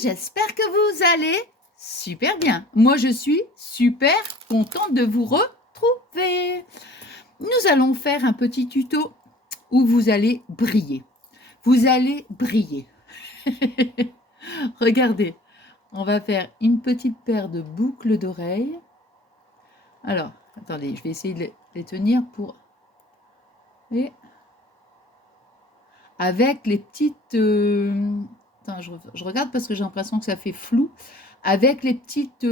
j'espère que vous allez super bien. Moi, je suis super contente de vous retrouver. Nous allons faire un petit tuto où vous allez briller. Vous allez briller. Regardez, on va faire une petite paire de boucles d'oreilles. Alors, attendez, je vais essayer de les tenir pour... Et avec les petites... Attends, je regarde parce que j'ai l'impression que ça fait flou. Avec les petites,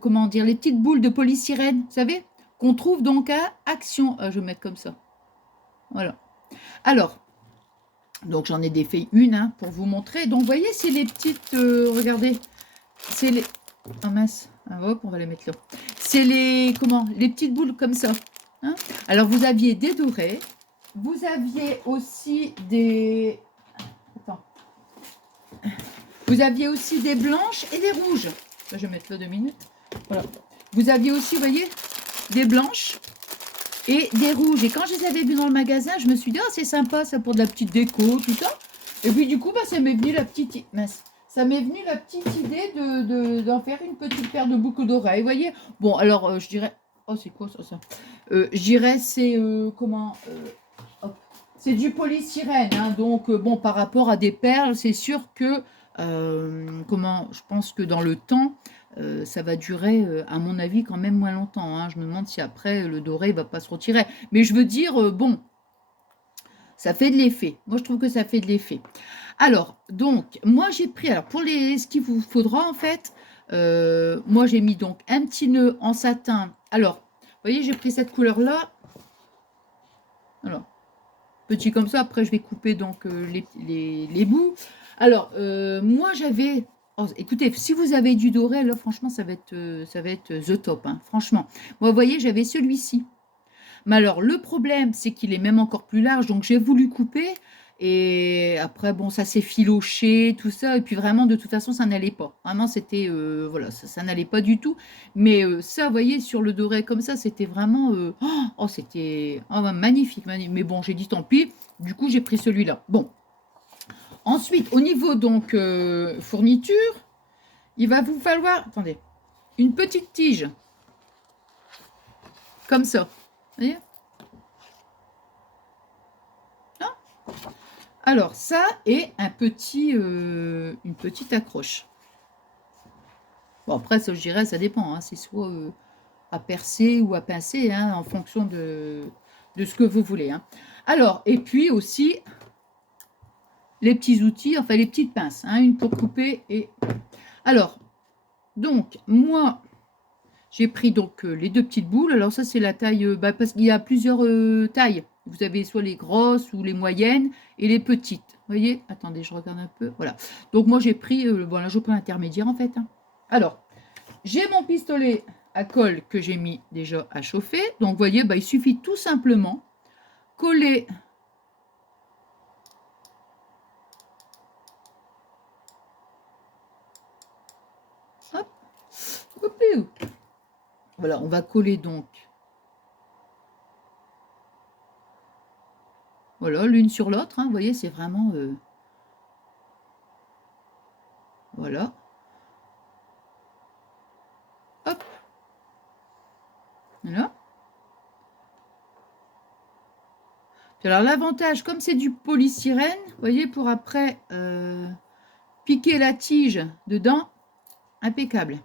comment dire, les petites boules de polysirène, vous savez, qu'on trouve donc à Action. Je vais mettre comme ça. Voilà. Alors, donc j'en ai défait une hein, pour vous montrer. Donc, vous voyez, c'est les petites, regardez, c'est les... Oh mince, ah, hop, on va les mettre là. C'est les, comment, les petites boules comme ça. Hein. Alors, vous aviez des dorés. Vous aviez aussi des... Attends. Vous aviez aussi des blanches et des rouges. Je vais mettre là 2 minutes. Voilà. Vous aviez aussi, vous voyez, des blanches et des rouges. Et quand je les avais vues dans le magasin, je me suis dit, oh, c'est sympa, ça pour de la petite déco, tout ça. Et puis du coup, bah, ça m'est venu la petite... Mince. Ça m'est venu la petite idée d'en faire une petite paire de boucles d'oreilles. Vous voyez. Bon, alors, je dirais... Oh, c'est quoi ça je dirais, c'est... comment c'est du polysirène. Hein, donc, bon, par rapport à des perles, c'est sûr que... comment, je pense que dans le temps, ça va durer, à mon avis, quand même moins longtemps. Hein. Je me demande si après, le doré ne va pas se retirer. Mais je veux dire, bon, ça fait de l'effet. Moi, je trouve que ça fait de l'effet. Alors, donc, moi, j'ai pris, alors, pour ce qu'il vous faudra, en fait, moi, j'ai mis donc un petit nœud en satin. Alors, vous voyez, j'ai pris cette couleur-là. Alors, petit comme ça. Après, je vais couper donc les bouts. Alors, moi, j'avais... Oh, écoutez, si vous avez du doré, là, franchement, ça va être the top. Hein, franchement. Moi, vous voyez, j'avais celui-ci. Mais alors, le problème, c'est qu'il est même encore plus large. Donc, j'ai voulu couper. Et après, bon, ça s'est filoché, tout ça. Et puis, vraiment, de toute façon, ça n'allait pas. Vraiment, c'était... voilà, ça n'allait pas du tout. Mais ça, vous voyez, sur le doré comme ça, c'était vraiment... oh, c'était magnifique, magnifique. Mais bon, j'ai dit tant pis. Du coup, j'ai pris celui-là. Bon. Ensuite, au niveau, donc, fourniture, il va vous falloir... Attendez. Une petite tige. Comme ça. Vous voyez ? Alors, ça et un petit, une petite accroche. Bon, après, ça, je dirais, ça dépend. Hein, c'est soit à percer ou à pincer, hein, en fonction de ce que vous voulez. Hein. Alors, et puis aussi, les petits outils, enfin, les petites pinces. Hein, une pour couper et... Alors, donc, moi, j'ai pris donc les 2 petites boules. Alors, ça, c'est la taille... parce qu'il y a plusieurs tailles. Vous avez soit les grosses ou les moyennes et les petites. Vous voyez? Attendez, je regarde un peu. Voilà. Donc, moi, j'ai pris... voilà, je prends l'intermédiaire, en fait. Hein. Alors, j'ai mon pistolet à colle que j'ai mis déjà à chauffer. Donc, vous voyez, bah, il suffit tout simplement coller... Hop. Hop. Voilà, on va coller donc... Voilà, l'une sur l'autre. Hein, vous voyez, c'est vraiment... voilà. Hop. Voilà. Puis alors l'avantage, comme c'est du polysirène, vous voyez, pour après piquer la tige dedans, impeccable.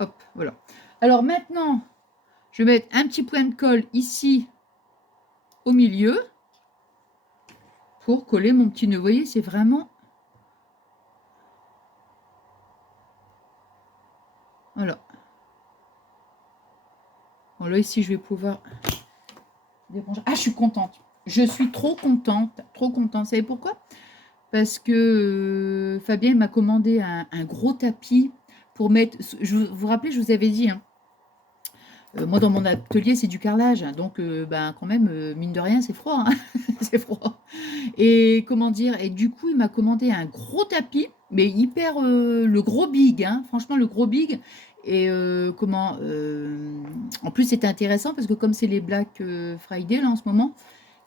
Hop, voilà. Alors maintenant, je vais mettre un petit point de colle ici au milieu pour coller mon petit nœud. Vous voyez, c'est vraiment... Voilà. Bon, là, ici, je vais pouvoir... Ah, je suis contente. Je suis trop contente. Trop contente. Vous savez pourquoi? Parce que Fabien m'a commandé un gros tapis pour mettre... Vous vous rappelez, je vous avais dit... Hein, moi, dans mon atelier, c'est du carrelage. Donc, ben, quand même, mine de rien, c'est froid. Hein c'est froid. Et comment dire? Et du coup, il m'a commandé un gros tapis, mais hyper... le gros big. Hein, franchement, le gros big. Et comment... en plus, c'était intéressant parce que comme c'est les Black Friday, là, en ce moment,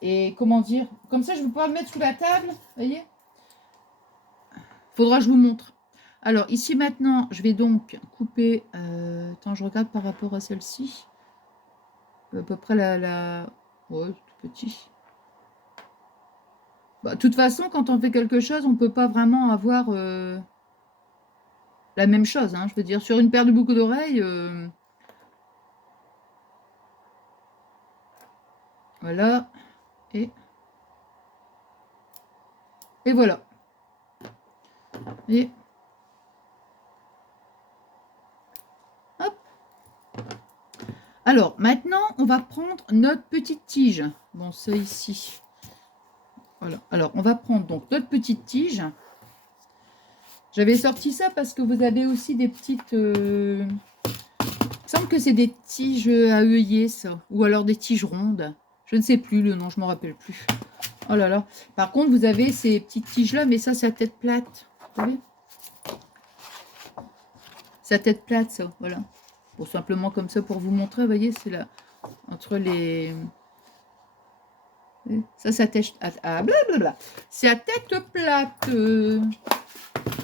et comment dire? Comme ça, je vais pouvoir le mettre sous la table. Vous voyez? Faudra que je vous montre. Alors, ici, maintenant, je vais donc couper... attends, je regarde par rapport à celle-ci. À peu près la... Ouais, tout petit. Bah, de toute façon, quand on fait quelque chose, on ne peut pas vraiment avoir la même chose. Hein. Je veux dire, sur une paire de boucles d'oreilles... voilà. Et voilà. Et hop. Alors, maintenant, on va prendre notre petite tige. Bon, ça ici. Voilà. Alors, on va prendre donc notre petite tige. J'avais sorti ça parce que vous avez aussi des petites... Il me semble que c'est des tiges à œillet, ça. Ou alors des tiges rondes. Je ne sais plus le nom, je ne m'en rappelle plus. Oh là là. Par contre, vous avez ces petites tiges-là, mais ça, c'est à tête plate. Vous savez? C'est à tête plate, ça. Voilà. Bon, simplement comme ça pour vous montrer, vous voyez, c'est là. Entre les... Ça, ça tête... Ah, blablabla. C'est à tête plate.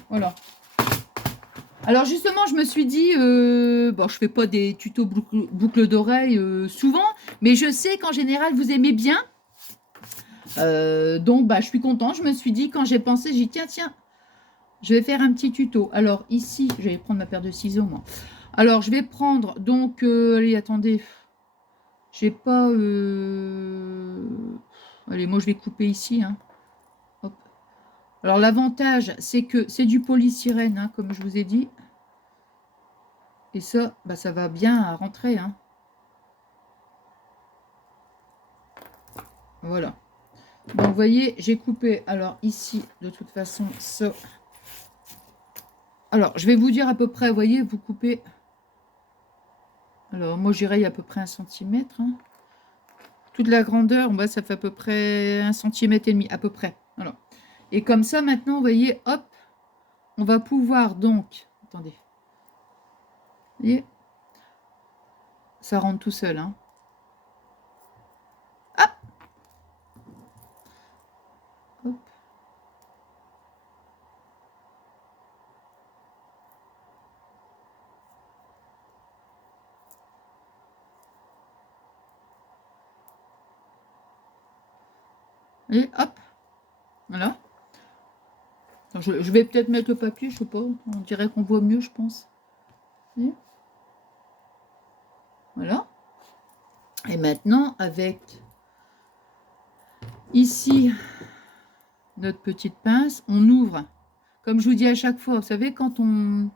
Voilà. Alors justement, je me suis dit, bon, je fais pas des tutos boucles d'oreilles souvent, mais je sais qu'en général, vous aimez bien. Donc, bah, je suis contente. Je me suis dit, quand j'ai pensé, j'ai dit, tiens, je vais faire un petit tuto. Alors ici, je vais prendre ma paire de ciseaux, moi. Alors, je vais prendre, donc, allez, attendez. J'ai pas... Allez, moi, je vais couper ici. Hein. Hop. Alors, l'avantage, c'est que c'est du polystyrène, hein, comme je vous ai dit. Et ça, bah, ça va bien rentrer. Hein. Voilà. Donc, vous voyez, j'ai coupé. Alors, ici, de toute façon, ça... Alors, je vais vous dire à peu près, vous voyez, vous coupez... Alors, moi, j'irai à peu près 1 cm. Hein. Toute la grandeur, bah, ça fait à peu près 1,5 cm, à peu près. Voilà. Et comme ça, maintenant, vous voyez, hop, on va pouvoir donc... Attendez. Vous voyez, ça rentre tout seul. Hein. Hop. Hop. Et hop. Voilà. Je vais peut-être mettre le papier, je sais pas. On dirait qu'on voit mieux, je pense. Et voilà. Et maintenant, avec ici notre petite pince, on ouvre. Comme je vous dis à chaque fois, vous savez, quand on...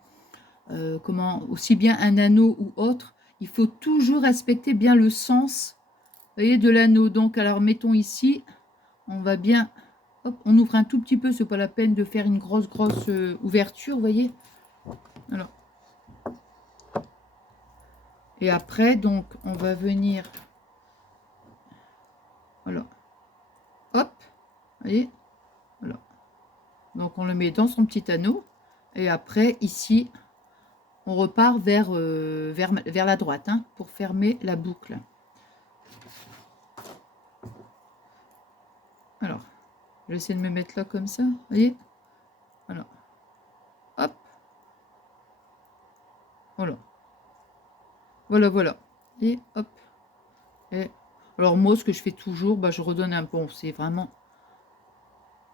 comment, aussi bien un anneau ou autre, il faut toujours respecter bien le sens, vous voyez, de l'anneau. Donc, alors, mettons ici, on va bien... Hop, on ouvre un tout petit peu, c'est pas la peine de faire une grosse ouverture, vous voyez. Alors. Et après, donc, on va venir... Voilà. Hop, vous voyez. Voilà. Donc, on le met dans son petit anneau. Et après, ici, on repart vers la droite, hein, pour fermer la boucle. Alors, j'essaie de me mettre là comme ça, vous voyez. Voilà. Hop. Voilà. Voilà, voilà. Et hop. Et alors moi, ce que je fais toujours, bah, je redonne un peu. C'est vraiment...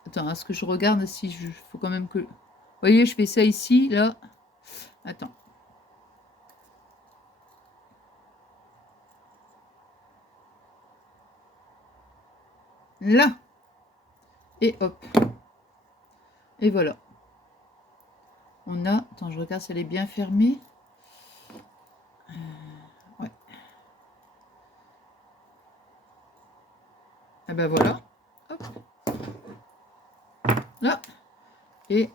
Attends, est-ce que je regarde si je... faut quand même que... Vous voyez, je fais ça ici, là. Attends. Là. Et hop. Et voilà. On a... Attends, je regarde si elle est bien fermée. Ouais. Ah ben voilà. Hop. Là. Et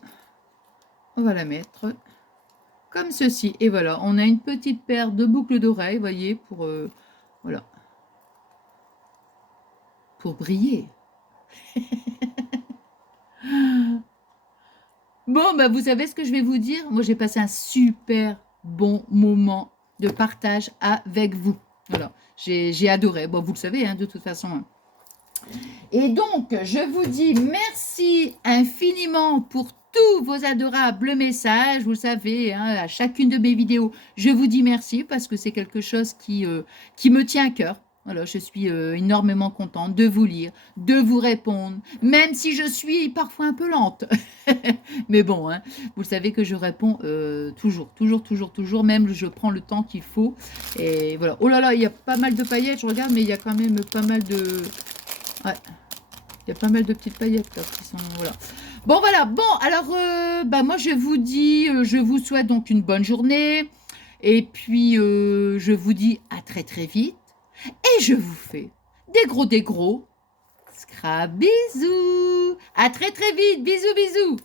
on va la mettre comme ceci. Et voilà, on a une petite paire de boucles d'oreilles, vous voyez, pour... voilà. Pour briller. Bon, bah, vous savez ce que je vais vous dire. Moi, j'ai passé un super bon moment de partage avec vous. Voilà, j'ai adoré. Bon, vous le savez, hein, de toute façon. Et donc, je vous dis merci infiniment pour tous vos adorables messages, vous le savez, hein, à chacune de mes vidéos. Je vous dis merci parce que c'est quelque chose qui me tient à cœur. Voilà, je suis énormément contente de vous lire, de vous répondre, même si je suis parfois un peu lente. Mais bon, hein, vous savez que je réponds toujours, toujours, toujours, toujours, même je prends le temps qu'il faut. Et voilà. Oh là là, il y a pas mal de paillettes, je regarde, mais il y a quand même pas mal de... Ouais, il y a pas mal de petites paillettes là, qui sont... Voilà. Bon, voilà. Bon, alors, bah, moi, je vous dis, je vous souhaite donc une bonne journée. Et puis, je vous dis à très, très vite. Et je vous fais des gros scrap bisous. À très, très vite. Bisous, bisous.